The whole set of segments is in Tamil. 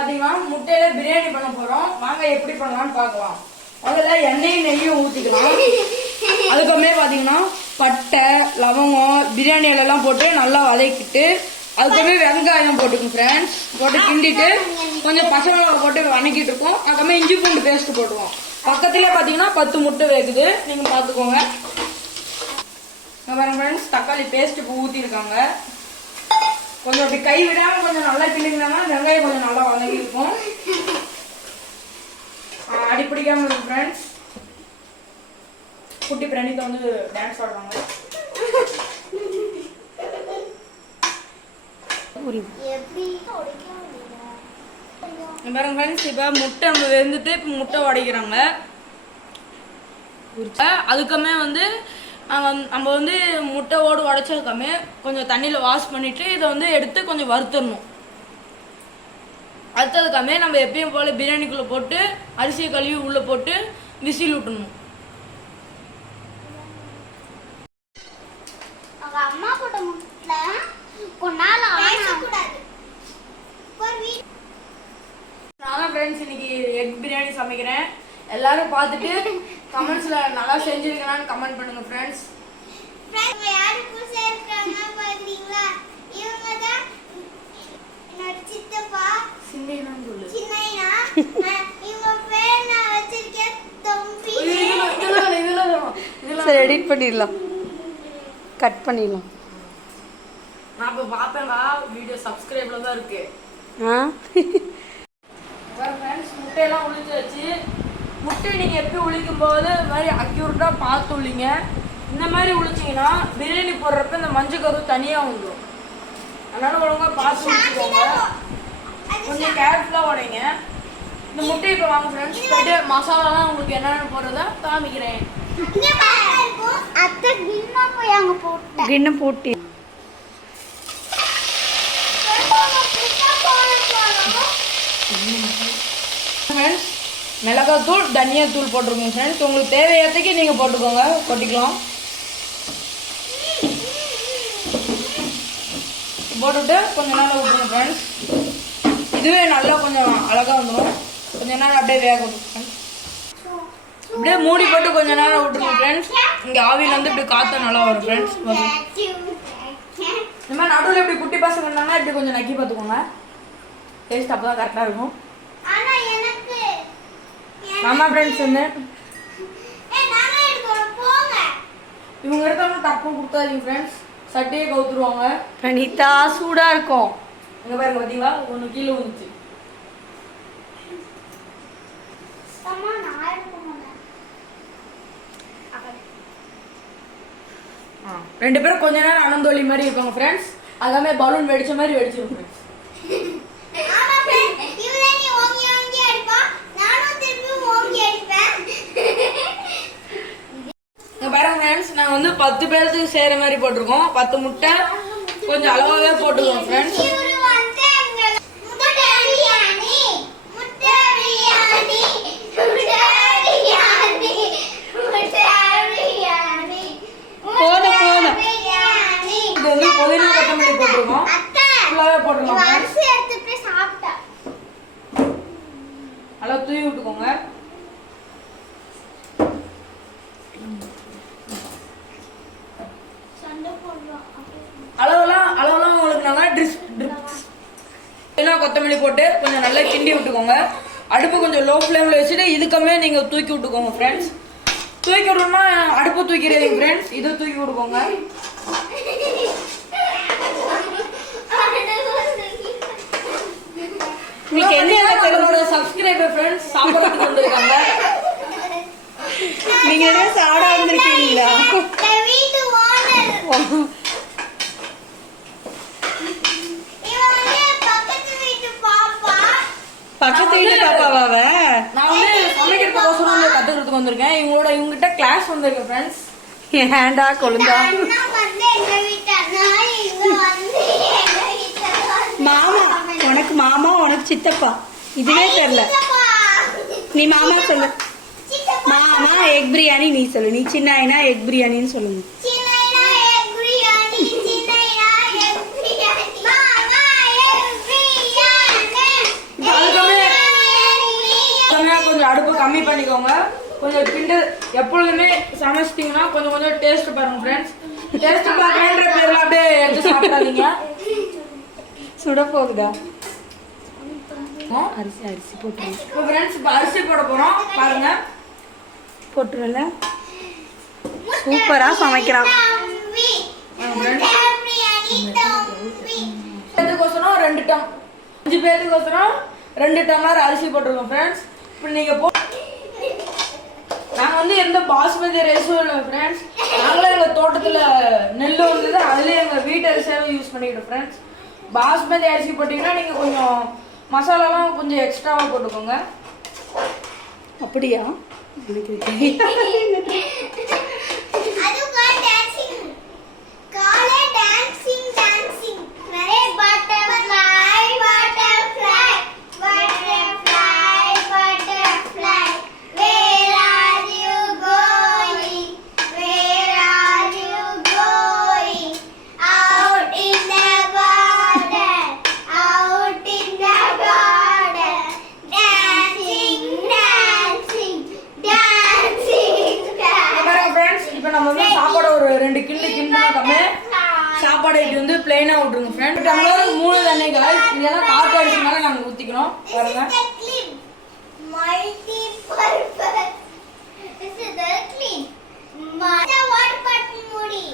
பாத்தீங்கன்னா முட்டையில பிரியாணி பண்ண போறோம். வாங்க எப்படி பண்ணலாம்னு பார்க்கலாம். முதல்ல எண்ணெயும் நெய்யும் ஊத்திக்கலாம். அதுக்கப்புறமே பாத்தீங்கன்னா பட்டை, லவங்கம், பிரியாணி இலையெல்லாம் போட்டு நல்லா வதக்கிட்டு அதுக்கப்புறமே வெங்காயம் போட்டுக்கோங்க ஃப்ரெண்ட்ஸ். போட்டு கிண்டிட்டு கொஞ்சம் பச்சை மிளகாய் போட்டு வணக்கிட்டு இருக்கோம். அதுக்கப்புறமே இஞ்சி பூண்டு பேஸ்ட் போட்டுருவோம். பக்கத்துல பாத்தீங்கன்னா 10 முட்டை வேகுது, நீங்க பாத்துக்கோங்க. ஃப்ரெண்ட்ஸ் தக்காளி பேஸ்ட் இப்போ ஊத்திருக்காங்க. கொஞ்சம் அப்படி கை விடாம கொஞ்சம் நல்லா கிண்டிங்கன்னா வெங்காயம் கொஞ்சம் நல்லா வதங்கி இருக்கும். அடிப்பிடிக்காம இருக்கும் ஃப்ரெண்ட்ஸ். குட்டி பிராணிக்கு வந்து டான்ஸ் ஆடுறாங்க. பாருங்க ஃப்ரெண்ட்ஸ், இப்ப முட்டை நம்ம வெந்துட்டு இப்ப முட்டை உடைக்கிறாங்க. அதுக்குமே வந்து நம்ம வந்து முட்டை ஓடு உடைச்சதுக்காமே கொஞ்சம் தண்ணியில் வாஷ் பண்ணிட்டு இதை வந்து எடுத்து கொஞ்சம் வறுத்துடணும். அடுத்ததுக்காமே நம்ம எப்பயும் போல பிரியாணிக்குள்ளே போட்டு அரிசியை கழுவி உள்ளே போட்டு விசில் விட்டணும். நான் ஃப்ரெண்ட்ஸ் இன்னைக்கு எக் பிரியாணி சமைக்கிறேன். எல்லாரும் பார்த்துட்டு கமெண்ட்ஸ்ல நல்லா செஞ்சிருக்கீங்களான்னு கமெண்ட் பண்ணுங்க ஃப்ரெண்ட்ஸ். யாரு புதுசா இருக்காங்க பாத்தீங்களா? இவங்க தான் என்னோட சித்தப்பா. சின்னையான்னு சொல்லு. சின்னையா. இவங்க பேர் நான் வச்சிருக்கேன் தம்பி. சரி எடிட் பண்ணிடலாம், கட் பண்ணிடலாம். நான் இப்போ பார்ப்பேங்க, வீடியோ சப்ஸ்கிரைப்ல தான் இருக்கு. ஃப்ரெண்ட்ஸ் முட்டையெல்லாம் உளிச்சு வச்சு, முட்டை நீங்கள் எப்படி உளிக்கும் போது இது மாதிரி அக்யூரேட்டாக பார்த்து உளிங்க. இந்த மாதிரி உளிச்சிங்கன்னா பிரியாணி போடுறப்ப இந்த மஞ்சள் கரு தனியாக வந்துடும். அதனால ஒழுங்காக பார்த்து உளிச்சுக்கோங்க. கொஞ்சம் கேர்ஃபுல்லாக உடைங்க. இந்த முட்டையை இப்போ வாங்க ஃப்ரெண்ட்ஸ், போய்ட்டு மசாலாலாம் உங்களுக்கு என்னென்ன போடுறதா காமிக்கிறேன். கிண்ணம் போட்டு ஃப்ரெண்ட்ஸ் மிளகாத்தூள், தனியாத்தூள் போட்டிருக்கோங்க ஃப்ரெண்ட்ஸ். உங்களுக்கு தேவையானதுக்கு நீங்கள் போட்டுக்கோங்க, கொட்டிக்கலாம். போட்டுவிட்டு கொஞ்சம் நேரம் விட்டுருங்க ஃப்ரெண்ட்ஸ். இதுவே நல்லா கொஞ்சம் அழகாக வந்துடும். கொஞ்சம் நேரம் அப்படியே வேக விட்டுருங்க. அப்படியே மூடி போட்டு கொஞ்சம் நேரம் விட்டுருங்க ஃப்ரெண்ட்ஸ். இங்கே ஆவியில் வந்து இப்படி காற்று நல்லா வரும் ஃப்ரெண்ட்ஸ். இந்த மாதிரி நடுவில் இப்படி குட்டி பசங்க இருந்தாங்கன்னா இப்படி கொஞ்சம் நக்கி பார்த்துக்கோங்க. டேஸ்ட் அப்போ தான் கரெக்டாக இருக்கும். ஆமா ஃப்ரெண்ட்ஸ், வந்து இவங்க எடுத்தாலும் தப்பு கொடுத்தாதீங்க ஃப்ரெண்ட்ஸ், சட்டையே கவுத்துருவாங்க. பிரணிதா சூடா இருக்கும். இங்க பாருங்க, பார்த்தீங்களா ஒன்று கீழே வந்துச்சு. ரெண்டு பேரும் கொஞ்ச நேரம் அனந்தோலி மாதிரி இருப்பாங்க ஃப்ரெண்ட்ஸ். அதாமே பலூன் வெடிச்ச மாதிரி வெடிச்சிடும் ஃப்ரெண்ட்ஸ். பாருங்க ஃப்ரெண்ட்ஸ், நாங்கள் வந்து 10 பேருக்கு செய்கிற மாதிரி போட்டிருக்கோம். 10 முட்டை கொஞ்சம் அளவாகவே போட்டுருக்கோம் ஃப்ரெண்ட்ஸ். இது வந்து புதினா கொத்தமல்லி போட்டிருக்கோம், ஃபுல்லாகவே போட்டுருக்கோம். நல்லா தூவி விட்டுக்கோங்க. அளவெல்லாம் உங்களுக்கு நாங்கள் கொத்தமல்லி போட்டு கொஞ்சம் நல்லா கிண்டி விட்டுக்கோங்க. அடுப்பு கொஞ்சம் லோ ஃப்ளேமில் வச்சுட்டு இதுக்கமே நீங்கள் தூக்கி விட்டுக்கோங்க ஃப்ரெண்ட்ஸ். தூக்கி விடணும்னா அடுப்பு தூக்கிறீங்க ஃப்ரெண்ட்ஸ், இதை தூக்கி விட்டுக்கோங்க. இன்னைக்கு என்ன சப்ஸ்கிரைபர் ஃப்ரெண்ட்ஸ் சாப்பிட்றதுக்கு வந்திருக்காங்க. நீங்க என்ன சாடா வந்திருக்கீங்களா? பக்கத்து வீட்டு பாப்பாவ நான் வந்து சமைக்கிறதுக்கோசரம் கத்துக்கிறதுக்கு வந்திருக்கேன். இவங்ககிட்ட கிளாஸ் வந்திருக்கேன் ஃப்ரெண்ட்ஸ். ஏண்டா கொழுந்தா மாமா, உனக்கு மாமா உனக்கு சித்தப்பா இதுவே தெரியல. நீ மாமா சொல்லு. மாமா எக் பிரியாணி நீ சொல்லு. நீ சின்ன எக் பிரியாணின்னு சொல்லுங்க. அதுக்கு கொஞ்சம் கிண்டு எப்பொழுதுமே சமைச்சிட்டிங்கன்னா கொஞ்சம் கொஞ்சம் டேஸ்ட் பாருங்க ஃப்ரெண்ட்ஸ். டேஸ்ட் பார்க்கறேன்ற பேர்ல அப்படியே எடுத்து சாப்பிடாதீங்க. சுட போகுதா? அரிசி அரிசி போட்டுருங்க. இப்போ ஃப்ரெண்ட்ஸ் இப்போ அரிசி போட போறோம் பாருங்க. போட்டுருல சூப்பரா சமைக்கிறான். பேத்துக்கோசரம் 2 டம் 5 பேத்துக்கோசரம் 2 டம்ளர் அரிசி போட்டிருக்கோம் ஃப்ரெண்ட்ஸ். இப்போ நீங்க நாங்க வந்து எந்த பாஸ்மதி ரைஸும் இல்லை ஃப்ரெண்ட்ஸ். நாங்களே எங்க தோட்டத்துல நெல் வந்தது அதுலயே எங்க வீட்டு அரிசியாவே யூஸ் பண்ணிக்கிட்டோம் ஃப்ரெண்ட்ஸ். பாஸ்மதி அரிசி போட்டீங்கன்னா நீங்க கொஞ்சம் மசாலாலாம் கொஞ்சம் எக்ஸ்ட்ராவா போட்டுக்கோங்க. அப்படியா? எனக்கு சாப்பாடு ஒரு 2 கிண்ணு சாப்பாடு இது வந்து பிளைனா விட்டுருங்க ஃப்ரெண்ட். டம்ளர் 3 தண்ணி गाइस. இதெல்லாம் காத்து அடிச்சனால நாங்க ஊத்திக்கிறோம் பாருங்க. Multi purpose this is the clean மாடா வாட்டர் பாட்டில் மூடி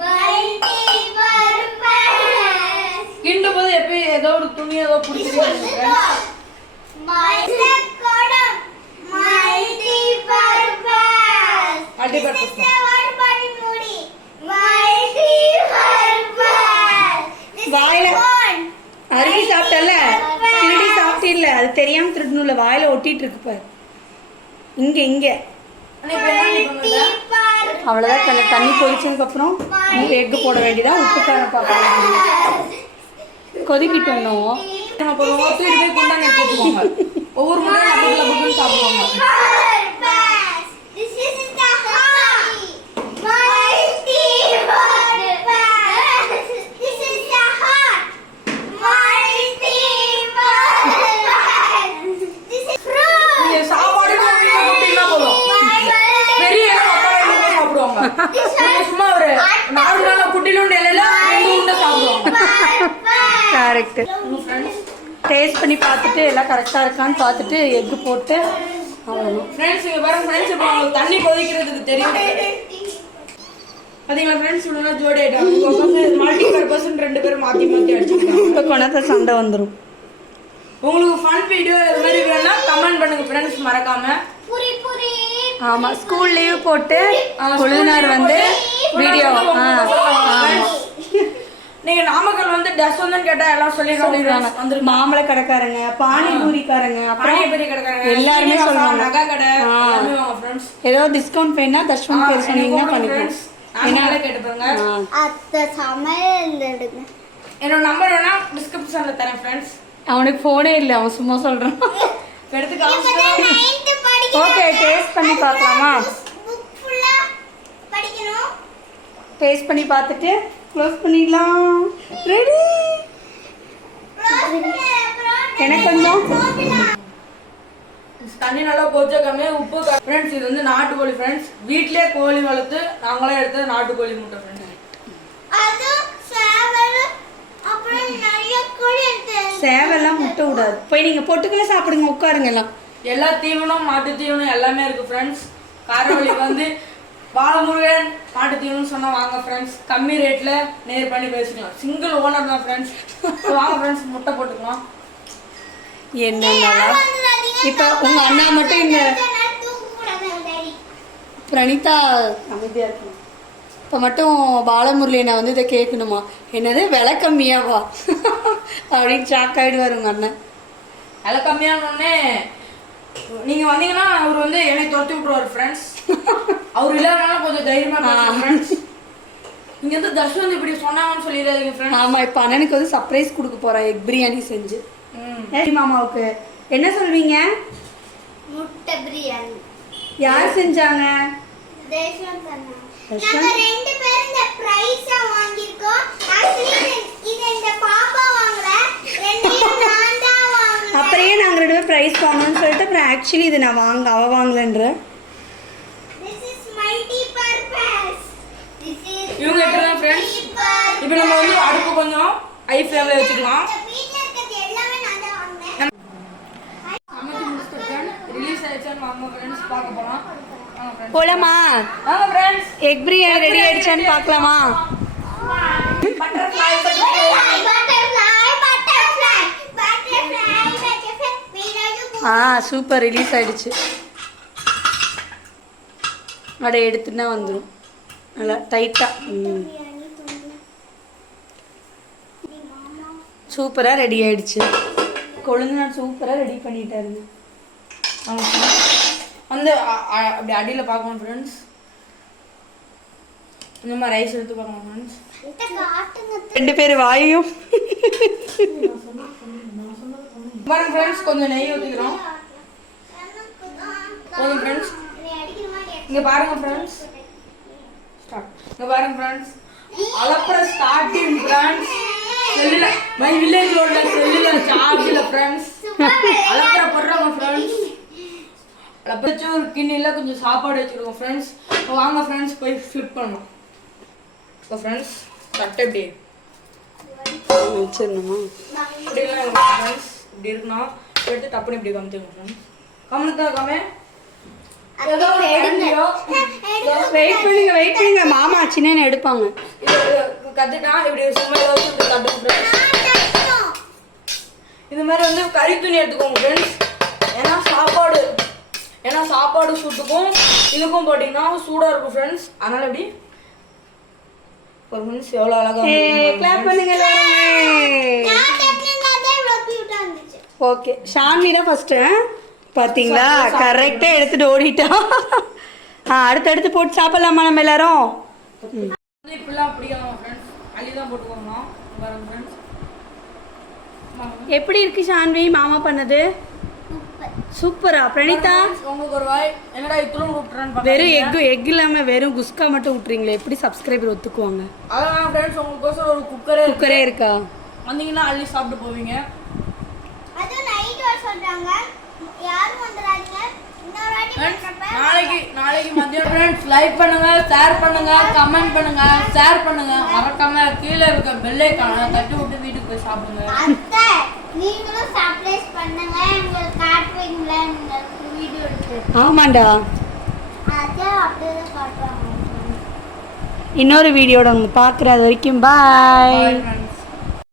மல்டி பர்பஸ் கிண்டும் போது எப்ப ஏதோ ஒரு துணி ஏதோ பிடிச்சிருக்கீங்க ஃப்ரெண்ட்ஸ். மல்டி கோடம் multi purpose multi purpose water bottle மூடி மல்டி பர்பஸ் வாயில அரிசி சாப்பிட்டல திருடி சாப்பிட்டில்ல அது தெரியாம திருடணும்ல வாயில ஒட்டிட்டு இருக்கு பாரு. இங்க இங்க அவ்வளவுதான். கொஞ்சம் தண்ணி கொதிச்சதுக்கு அப்புறம் எக்கு போட வேண்டியதா. உப்பு காரம் பார்க்க கொதிக்கிட்டோம். நம்ம போடுவோம் தூக்கிட்டு போய் குண்டான் எடுத்து வச்சுக்கோங்க. ஒவ்வொரு முறை லபக்கு சாப்பிடுவாங்க. சும்மா ஒரு நார்மலான குட்டிலுண்டு இலையில 2 உருண்டை சாப்பிடுவாங்க. கரெக்ட். டேஸ்ட் பண்ணி பார்த்துட்டு எல்லாம் கரெக்டா இருக்கான்னு பார்த்துட்டு எக்கு போட்டு அவ்வளவுதான். ஃப்ரெண்ட்ஸ் இங்க பாருங்க ஃப்ரெண்ட்ஸ், இப்போ உங்களுக்கு தண்ணி கொதிக்கிறதுக்கு தெரியும் பாத்தீங்களா ஃப்ரெண்ட்ஸ். இவ்வளோ ஜோடி ஆயிட்டாங்க. மல்டி பர்பஸ் 2 பேரும் மாத்தி மாத்தி அடிச்சுக்கிட்டாங்க. இப்போ கொண்டாத்த சண்டை வந்துடும். உங்களுக்கு ஃபன் வீடியோ இது மாதிரி வேணும்னா கமெண்ட் பண்ணுங்க ஃப்ரெண்ட்ஸ் மறக்காம. புரி புரி ஆமா ஸ்கூல் லீவ் போட்டு குழுனார் வந்து வீடியோ நீங்க நாமக்கல் வந்து டஸ் வந்து கேட்டா எல்லாம் சொல்லிடுவாங்க. மாம்பழ கடைக்காரங்க, பானிபூரிக்காரங்க, அப்புறம் எல்லாருமே சொல்லுவாங்க. நகை கடை எல்லாமே வாங்க ஃப்ரெண்ட்ஸ். ஏதோ டிஸ்கவுண்ட் வேணா தஷ்வந்த் பேர் சொன்னீங்கன்னா பண்ணிக்கலாம். என்னால கேட்டு பாருங்க. அத்த சமையல் எடுங்க. என்னோட நம்பர் வேணா டிஸ்கிரிப்ஷன்ல தரேன் ஃப்ரெண்ட்ஸ். அவனுக்கு போனே இல்லை, அவன் சும்மா சொல்றான். எடுத்து காமிச்சா ஓகே டேஸ்ட் பண்ணி பார்க்கலாமா? புக் ஃபுல்லா படிக்கணும். டேஸ்ட் பண்ணி பார்த்துட்டு க்ளோஸ் பண்ணிடலாம். ரெடி? எனக்கு கொஞ்சம் தண்ணி நல்லா கொதிச்ச கம்மியா உப்பு ஃப்ரெண்ட்ஸ். இது வந்து நாட்டுக்கோழி ஃப்ரெண்ட்ஸ். வீட்லயே கோழி வளர்த்து நாங்களே எடுத்து நாட்டுக்கோழி முட்டை ஃப்ரெண்ட்ஸ். அது சேவல் அப்புறம் நிறைய கோழி எடுத்து சேவெல்லாம் முட்டை விடாது. போய் நீங்க பொட்டுக்கல சாப்பிடுங்க, உட்காருங்க. எல்லாம் எல்லா தீவனம் மாட்டு தீவனம் எல்லாமே இருக்கு ஃப்ரெண்ட்ஸ். காரவழி வந்து பாலமுருகன் மாட்டு தீவனம் சொன்னா வாங்க ஃப்ரெண்ட்ஸ். கம்மி ரேட்ல நேர் பண்ணி பேசிக்கலாம். சிங்கிள் ஓனர் தான் ஃப்ரெண்ட்ஸ். வாங்க ஃப்ரெண்ட்ஸ் முட்டை போட்டுக்கலாம். என்னன்னா இப்ப உங்க அண்ணா மட்டும் இந்த பிரணீதா அமைதியா இருக்கணும். இப்போ மட்டும் பாலமுரளியை வந்து இதை கேட்கணுமா, என்னது விலை கம்மியாவா அப்படின்னு ஷாக் ஆகிடுவார் உங்கள் அண்ணன். விலை கம்மியானோடனே நீங்கள் வந்தீங்கன்னா அவர் வந்து என்னை துரத்தி விட்ருவார் ஃப்ரெண்ட்ஸ். அவர் இல்லாதனால கொஞ்சம் தைரியமாக ஃப்ரெண்ட்ஸ். இங்கே வந்து தஷ்வந்த் இப்படி சொன்னாங்கன்னு சொல்லிடாதீங்க ஃப்ரெண்ட்ஸ். ஆமாம், இப்போ அண்ணனுக்கு வந்து சர்ப்ரைஸ் கொடுக்க போகிறேன். எக் பிரியாணி செஞ்சு. மாமாவுக்கு என்ன சொல்வீங்க? முட்டை பிரியாணி. யார் செஞ்சாங்க? தேஷ்வந்த் அண்ணா. நாங்க ரெண்டு பேரும் இந்த பிரைஸ் வாங்கிருக்கோம். एक्चुअली இது இந்த பாப்பா வாங்கல, ரெண்டையும் நான் தான் வாங்குனேன். அப்படியே நாங்க ரெண்டு பேரும் பிரைஸ் வாங்கணும்னு சொல்லிட்டு அப்புறம் ஆக்சுவலி இது நான் அவ வாங்கலன்ற இவங்க எப்படி தான் ஃப்ரெண்ட்ஸ். இப்போ நம்ம வந்து அடுப்பு கொஞ்சம் ஹை ஃப்ளேமில் வச்சுக்கலாம். வீட்ல இருக்கிறது எல்லாமே நான் தான் வாங்குனேன். சமைச்சு முடிச்சுட்டு ஃப்ரெண்ட்ஸ் ரிலீஸ் ஆயிடுச்சான்னு வாங்க ஃப்ரெண்ட்ஸ் பார்க்க போகலாம். வாங்க ஃப்ரெண்ட்ஸ். போலாமா? வாங்க ஃப்ரெண்ட்ஸ். எக் பிரியாணி ரெடி ஆயிடுச்சான்னு பார்க்கலாமா? பட்டர்ஃப்ளை சூப்பர், ரிலீஸ் ஆயிடுச்சு. அதை எடுத்துன்னா வந்துடும் நல்லா டைட்டாக. சூப்பராக ரெடி ஆயிடுச்சு. கொழுந்தனார் சூப்பராக ரெடி பண்ணிட்டாருங்க. வந்து அப்படி அடியில் பார்க்கணும் ஃப்ரெண்ட்ஸ். இந்த மாதிரி ரைஸ் எடுத்து பார்க்கணும் ஃப்ரெண்ட்ஸ். ரெண்டு பேர் வாயும் பாருங்க ஃப்ரெண்ட்ஸ், கொஞ்சம் நெய் ஊற்றிக்கிறோம். போதும் ஃப்ரெண்ட்ஸ். இங்கே பாருங்க ஃப்ரெண்ட்ஸ், இங்கே பாருங்க ஃப்ரெண்ட்ஸ், அலப்புற ஸ்டார்டிங் ஃப்ரெண்ட்ஸ். செல்லில் மை வில்லேஜ் ரோடில் செல்லில் சார்ஜில் ஃப்ரெண்ட்ஸ் அலப்புற போடுறாங்க ஃப்ரெண்ட்ஸ். அலப்பறிச்சு ஒரு கிண்ணியில் கொஞ்சம் சாப்பாடு வச்சுருக்கோம் ஃப்ரெண்ட்ஸ். வாங்க ஃப்ரெண்ட்ஸ் போய் ஃப்ளிப் பண்ணலாம். இப்போ ஃப்ரெண்ட்ஸ் தட்டை இப்படி வச்சிடணுமா? இப்படிலாம் ஃப்ரெண்ட்ஸ் இப்படி இருக்கணும். எடுத்து டப்புன்னு இப்படி காமிச்சுங்க ஃப்ரெண்ட்ஸ். கம்முனு காமே. வெயிட் பண்ணுங்க, மாமா சின்ன எடுப்பாங்க. கத்துட்டா இப்படி சும்மா வச்சு இப்படி கட்டுங்க ஃப்ரெண்ட்ஸ். இது மாதிரி வந்து கறி துணி எடுத்துக்கோங்க ஃப்ரெண்ட்ஸ். ஏன்னா சாப்பாடு சூட்டுக்கும் இதுக்கும் போட்டிங்கன்னா சூடாக இருக்கும் ஃப்ரெண்ட்ஸ். அதனால இப்படி ஒரு ஃப்ரெண்ட்ஸ் எவ்வளோ அழகாக கிளாப் பண்ணுங்க. ஓகே, ஷான்வி தான் ஃபர்ஸ்ட்டு. பார்த்தீங்களா, கரெக்டாக எடுத்துட்டு ஓடிட்டோம். அடுத்து போட்டு சாப்பிடலாமா நம்ம எல்லாரும்? இப்படிலாம் பிடிக்காம ஃப்ரெண்ட்ஸ் அள்ளி தான் போட்டுக்கோங்க. பாருங்க ஃப்ரெண்ட்ஸ், எப்படி இருக்கு ஷான்வி மாமா பண்ணது? சூப்பரா. பிரணீதா, உங்களுக்கு ஒரு வாய் என்னடா இத்தலும் விட்டுறான்னு வெறும் எக் இல்லாம வெறும் குஸ்கா மட்டும் விட்டுறீங்களே, எப்படி சப்ஸ்கிரைபர் ஒத்துக்குவாங்க? அதான் ஃப்ரெண்ட்ஸ், உங்களுக்கோசரம் ஒரு குக்கரே இருக்கா? வந்தீங்கன்னா அள்ளி சாப்பிட்டு போவீங்க. நாளைக்கு மதியம் ஃப்ரெண்ட்ஸ் லைக் பண்ணுங்க, ஷேர் பண்ணுங்க, கமெண்ட் பண்ணுங்க, ஷேர் பண்ணுங்க. மறக்காம கீழே இருக்க பெல் ஐகானை தட்டி விட்டு வீட்டுக்கு போய் சாப்பிடுங்க. நீங்களும் சர்ப்ரைஸ் பண்ணுங்க, உங்களுக்கு காட்டுவீங்களா உங்களுக்கு வீடியோ எடுத்து? ஆமாண்டா, அதே அப்படியே காட்டுவாங்க. இன்னொரு வீடியோட உங்க பார்க்குற அது வரைக்கும் பாய்.